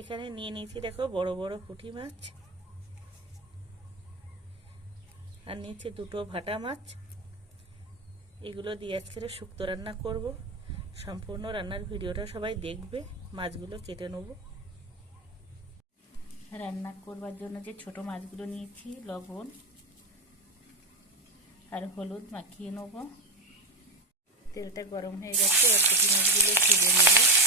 এখানে নিয়ে নিয়েছি, দেখো বড় বড় পুঁটি মাছ। আর নিয়েছি দুটো ভাটা মাছ। এগুলো দিয়ে আজকে শুক্তো রান্না করব। সম্পূর্ণ রান্নার ভিডিওটা সবাই দেখবে, মাছগুলো কেটে নেব। রান্না করবার জন্য যে ছোট মাছগুলো নিয়েছি, লবণ আর হলুদ মাখিয়ে নেব। তেলটা গরম হয়ে গেছে আর পুঁটি মাছগুলো ভেজে নেব।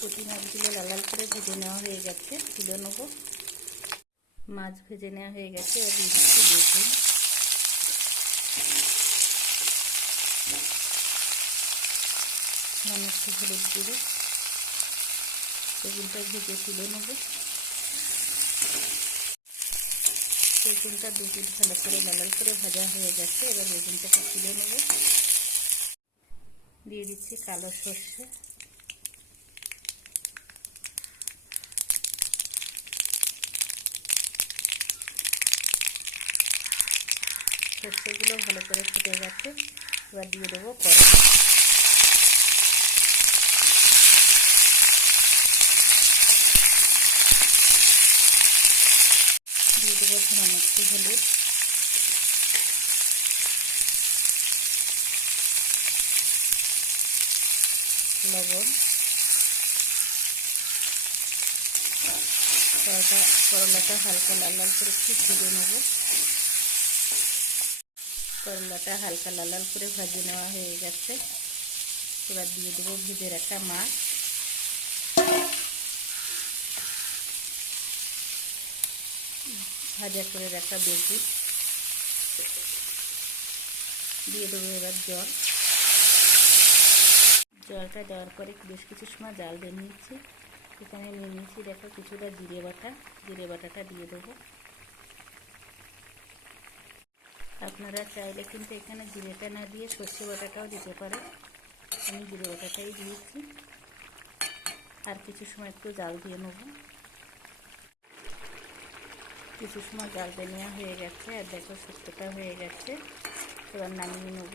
পুঁটি মাছগুলো লাল লাল করে ভেজে নেওয়া হয়ে গেছে, তুলে নেব। মাছ ভেজে নেওয়া হয়ে গেছে আর দিচ্ছি বেগুন একটু হলুদ দিয়ে বেগুনটা ভেজে তুলে নেব। বেগুনটা দু পিঠ ভালো করে লাল করে ভাজা হয়ে গেছে, এবার বেগুনটাকে তুলে নেব। দিয়ে দিচ্ছি কালো সর্ষে। সর্ষেগুলো ভালো করে ফুটে গেছে। এবার দিয়ে দেবো করলা দিয়ে দেবো সামান্য একটু হলুদ। লবণ। করলাটা হালকা লাল লাল করে একটু ভেজে নেব। করলাটা হালকা লাল লাল করে ভাজে নেওয়া হয়ে গেছে। এবার দিয়ে দেবো ভেজে রাখা মাছ। ভাজা করে রাখা বেগুন। দিয়ে দেবো এবার জল। জলটা দেওয়ার পরে বেশ কিছু সময় জাল দিয়ে নিয়েছি। এখানে নিয়ে নিয়েছি দেখো কিছুটা জিরে বাটা। জিরে বাটাটা দিয়ে দেবো। আপনারা চাইলে কিন্তু এখানে জিরেটা না দিয়ে সর্ষে বাটাটাও দিতে পারে আমি জিরে বাটাটাই দিয়েছি। আর কিছু সময় একটু জাল দিয়ে নেব। কিছু সময় জাল দিয়ে নেওয়া হয়ে গেছে। আর দেখো শুক্তোটা হয়ে গেছে। এবার নামিয়ে নেব।